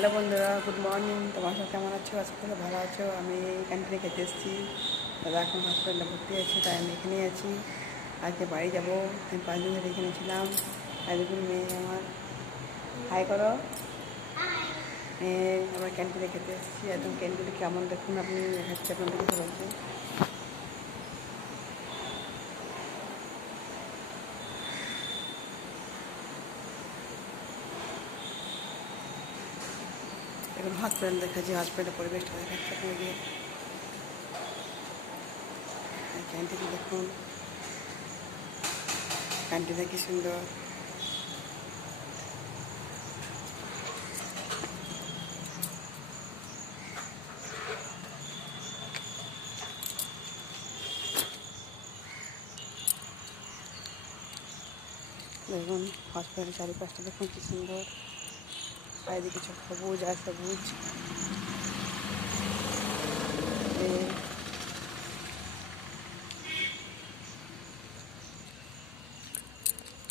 হ্যালো বন্ধুরা, good morning. তোমার সব কেমন আছো? আজকে থেকে ভালো আছো? আমি ক্যান্টিনে খেতে এসেছি। দাদা এখন হসপিটালে ভর্তি আছে, তাই আমি এখানেই আছি। আজকে বাড়ি যাবো। আমি 5 দিন ধরে এখানে ছিলাম। এতগুলো মেয়ে আমার হাই করো। মেয়ে আমার ক্যান্টিনে খেতে এসেছি। একদম ক্যান্টিনে কেমন দেখুন, আপনি দেখাচ্ছি আপনাদেরকে সবাইকে। এখন হসপিটাল দেখাচ্ছি, হসপিটালের পরিবেশটা দেখাচ্ছি আপনাদের। ক্যান্টিনে দেখুন, ক্যান্টিনে কি সুন্দর। দেখুন হসপিটালের চারিপাশটা দেখুন কি সুন্দর। চারিদিকে সব সবুজ আর সবুজ।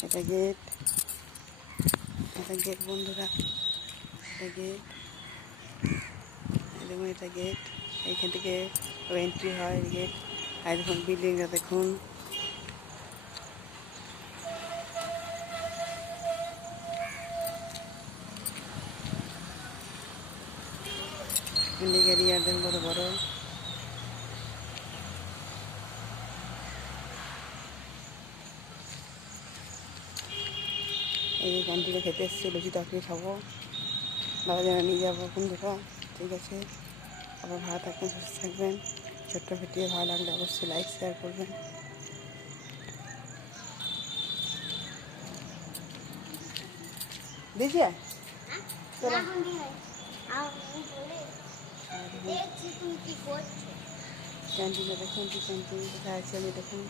এটা গেট, এটা গেট বন্ধুরা, এটা গেট। দেখুন এটা গেট, এইখান থেকে এন্ট্রি হয় গেট। আর দেখুন বিল্ডিংটা দেখুন, বিল্ডিং এরিয়া দেখুন বড় বড়। এই যে ক্যান্টিনে খেতে এসেছি, লুচি তরকারি খাবো। দাদা যেন নিয়ে যাবো বন্ধুরা। ঠিক আছে, আবার ভালো থাকবেন, সুস্থ থাকবেন। ছোট্ট ভিডিও ভালো লাগলে অবশ্যই লাইক শেয়ার করবেন। দেখি ক্যান্টিনে দেখুন, কি ক্যান্টিন কোথায় আছে আমি দেখুন।